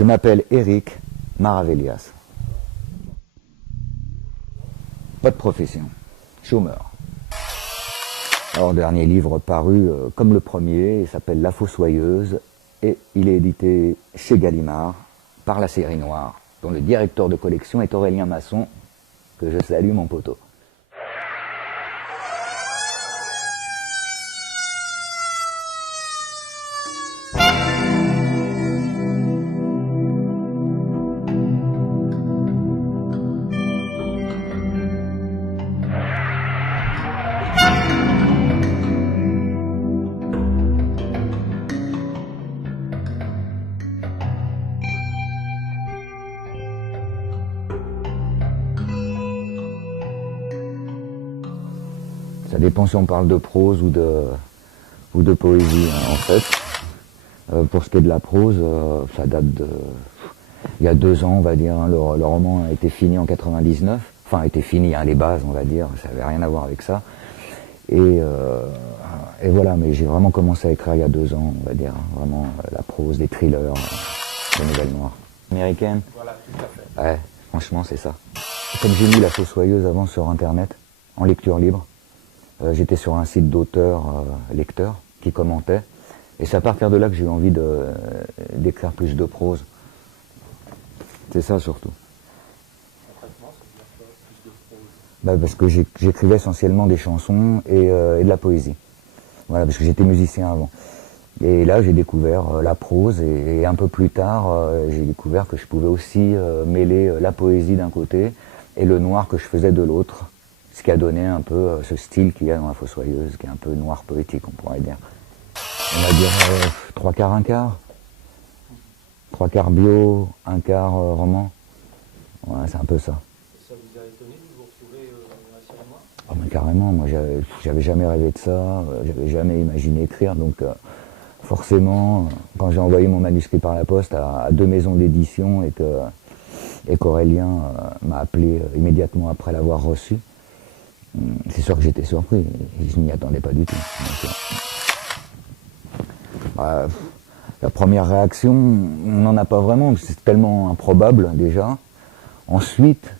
Je m'appelle Eric Maravellias. Pas de profession, chômeur. Alors, dernier livre paru comme le premier, il s'appelle La Fossoyeuse et il est édité chez Gallimard par la série Noire, dont le directeur de collection est Aurélien Masson, que je salue mon poteau. Ça dépend si on parle de prose ou de poésie, hein, en fait. Pour ce qui est de la prose, ça date de... Il y a 2 ans, on va dire, hein, le roman a été fini en 99. Enfin, a été fini, hein, les bases, on va dire, ça n'avait rien à voir avec ça. Et voilà, mais j'ai vraiment commencé à écrire il y a 2 ans, on va dire, hein, vraiment la prose, des thrillers, des nouvelles noires. Américaines. Voilà, tout à fait. Ouais, franchement, c'est ça. Comme j'ai mis La Fossoyeuse avant sur Internet, en lecture libre, j'étais sur un site d'auteurs, lecteurs, qui commentaient. Et c'est à partir de là que j'ai eu envie d'écrire plus de prose. C'est ça surtout. Concrètement, ça veut dire quoi, plus de prose? Bah, parce que j'écrivais essentiellement des chansons et de la poésie. Voilà, parce que j'étais musicien avant. Et là, j'ai découvert la prose et un peu plus tard, j'ai découvert que je pouvais aussi mêler la poésie d'un côté et le noir que je faisais de l'autre. Ce qui a donné un peu ce style qu'il y a dans La Fossoyeuse, qui est un peu noir poétique, on pourrait dire. On va dire 3 quarts, 1 quart. 3 quarts bio, 1 quart roman. Voilà, c'est un peu ça. Ça vous a étonné de vous retrouver dans la série Noire? Ah ben carrément, moi j'avais jamais rêvé de ça, j'avais jamais imaginé écrire, donc forcément, quand j'ai envoyé mon manuscrit par la poste à 2 maisons d'édition et qu'Aurélien m'a appelé immédiatement après l'avoir reçu, c'est sûr que j'étais surpris, je n'y attendais pas du tout. Donc, la première réaction, on n'en a pas vraiment, c'est tellement improbable déjà. Ensuite,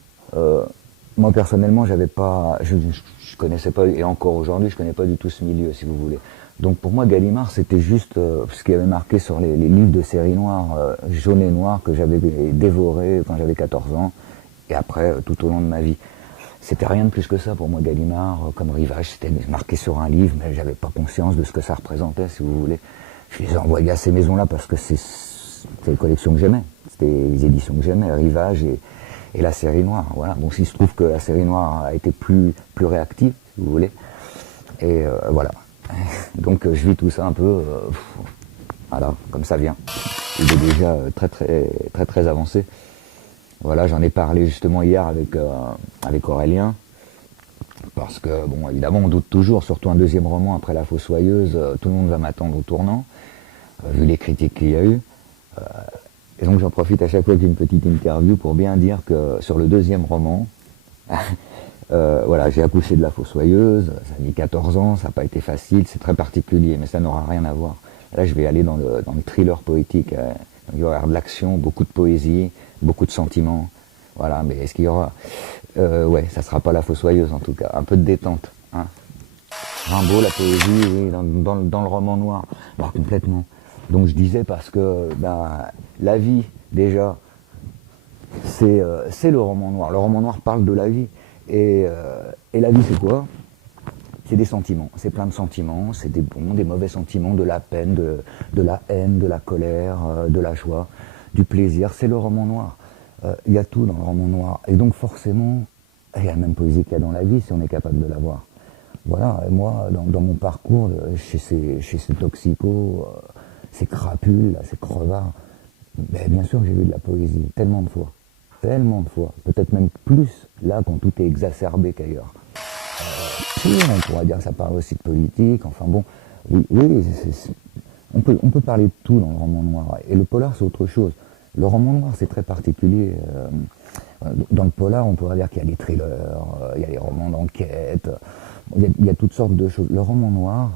moi personnellement, je connaissais pas, et encore aujourd'hui, je connais pas du tout ce milieu, si vous voulez. Donc pour moi, Gallimard, c'était juste ce qui avait marqué sur les livres de série noire, jaune et noir, que j'avais dévoré quand j'avais 14 ans, et après, tout au long de ma vie. C'était rien de plus que ça pour moi, Gallimard, comme Rivage, c'était marqué sur un livre, mais j'avais pas conscience de ce que ça représentait, si vous voulez. Je les ai envoyés à ces maisons-là parce que c'est les collections que j'aimais, c'était les éditions que j'aimais, Rivage et la série noire. Voilà. Bon, il se trouve que la série noire a été plus réactive, si vous voulez. Et voilà. Donc je vis tout ça un peu, voilà, comme ça vient. Il est déjà très avancé. Voilà, j'en ai parlé justement hier avec Aurélien, parce que, bon, évidemment, on doute toujours, surtout un deuxième roman après La Fossoyeuse, tout le monde va m'attendre au tournant, vu les critiques qu'il y a eu. Et donc j'en profite à chaque fois d'une petite interview pour bien dire que sur le deuxième roman, voilà, j'ai accouché de La Fossoyeuse, ça a mis 14 ans, ça n'a pas été facile, c'est très particulier, mais ça n'aura rien à voir. Là, je vais aller dans le thriller poétique. Il va y avoir de l'action, beaucoup de poésie, beaucoup de sentiments. Voilà, mais est-ce qu'il y aura... ouais, ça sera pas La Fossoyeuse en tout cas. Un peu de détente. Hein. Rimbaud, la poésie, oui, dans le roman noir. Bah, complètement. Donc je disais parce que la vie, déjà, c'est le roman noir. Le roman noir parle de la vie. Et la vie, c'est quoi? C'est des sentiments, c'est plein de sentiments, c'est des bons, des mauvais sentiments, de la peine, de la haine, de la colère, de la joie, du plaisir. C'est le roman noir. Il y a tout dans le roman noir. Et donc forcément, il y a la même poésie qu'il y a dans la vie si on est capable de la voir. Voilà, et moi, dans mon parcours, chez ces toxicos, ces crapules, ces crevards, bien sûr que j'ai vu de la poésie, tellement de fois. Tellement de fois. Peut-être même plus là quand tout est exacerbé qu'ailleurs. On pourrait dire que ça parle aussi de politique, enfin bon, oui, on peut parler de tout dans le roman noir. Et le polar, c'est autre chose. Le roman noir, c'est très particulier. Dans le polar, on pourrait dire qu'il y a les thrillers, il y a les romans d'enquête, il y a toutes sortes de choses. Le roman noir,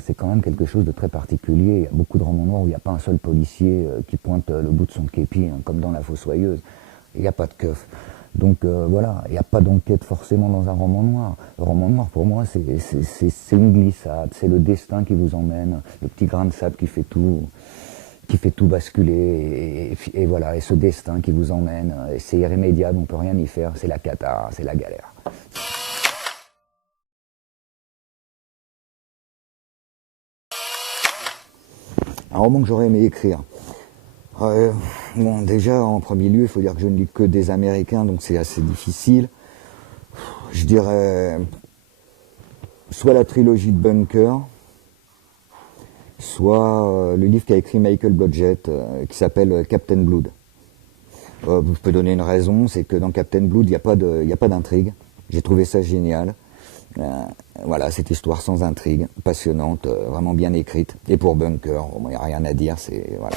c'est quand même quelque chose de très particulier. Il y a beaucoup de romans noirs où il n'y a pas un seul policier qui pointe le bout de son képi, hein, comme dans La Fossoyeuse. Il n'y a pas de keuf. Donc voilà, il n'y a pas d'enquête forcément dans un roman noir. Le roman noir, pour moi, c'est une glissade, c'est le destin qui vous emmène, le petit grain de sable qui fait tout basculer, et voilà, et ce destin qui vous emmène, et c'est irrémédiable, on ne peut rien y faire, c'est la cata, c'est la galère. Un roman que j'aurais aimé écrire. Bon, déjà, en premier lieu, il faut dire que je ne lis que des Américains, donc c'est assez difficile. Je dirais soit la trilogie de Bunker, soit le livre qu'a écrit Michael Blodgett, qui s'appelle Captain Blood. Je peux donner une raison, c'est que dans Captain Blood, il n'y a pas d'intrigue. J'ai trouvé ça génial. Voilà, cette histoire sans intrigue, passionnante, vraiment bien écrite. Et pour Bunker, il n'y a rien à dire, c'est voilà.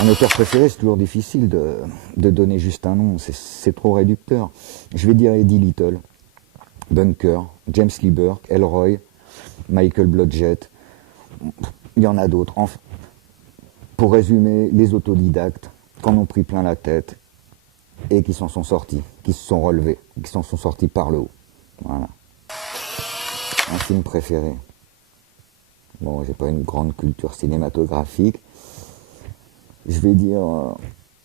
Un auteur préféré, c'est toujours difficile de donner juste un nom, c'est trop réducteur. Je vais dire Eddie Little, Bunker, James Lee Burke, Elroy, Michael Blodgett. Il y en a d'autres. Pour résumer, les autodidactes qui en ont pris plein la tête et qui s'en sont sortis, qui se sont relevés, qui s'en sont sortis par le haut. Voilà. Un film préféré. Bon, j'ai pas une grande culture cinématographique. Je vais dire,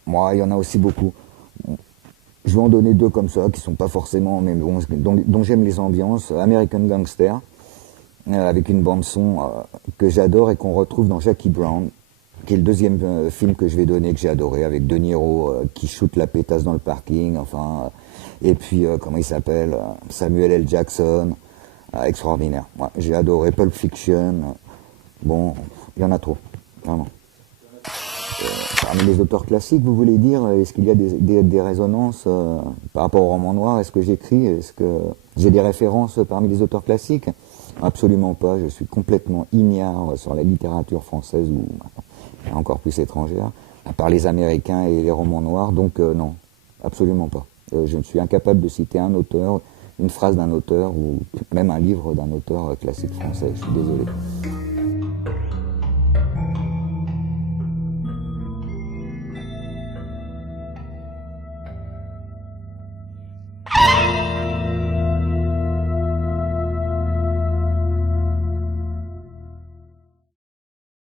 moi, il y en a aussi beaucoup. Je vais en donner deux comme ça, qui sont pas forcément, mais bon, dont j'aime les ambiances. American Gangster, avec une bande son que j'adore et qu'on retrouve dans Jackie Brown, qui est le deuxième film que je vais donner, que j'ai adoré, avec De Niro qui shoot la pétasse dans le parking, enfin, et puis, comment il s'appelle, Samuel L. Jackson, extraordinaire. Ouais, j'ai adoré Pulp Fiction. Bon, il y en a trop, vraiment. Parmi les auteurs classiques, vous voulez dire, est-ce qu'il y a des résonances par rapport au roman noir? Est-ce que j'écris? Est-ce que j'ai des références parmi les auteurs classiques? Absolument pas, je suis complètement ignare sur la littérature française ou encore plus étrangère, à part les Américains et les romans noirs, donc non, absolument pas. Je ne suis incapable de citer un auteur, une phrase d'un auteur ou même un livre d'un auteur classique français, je suis désolé.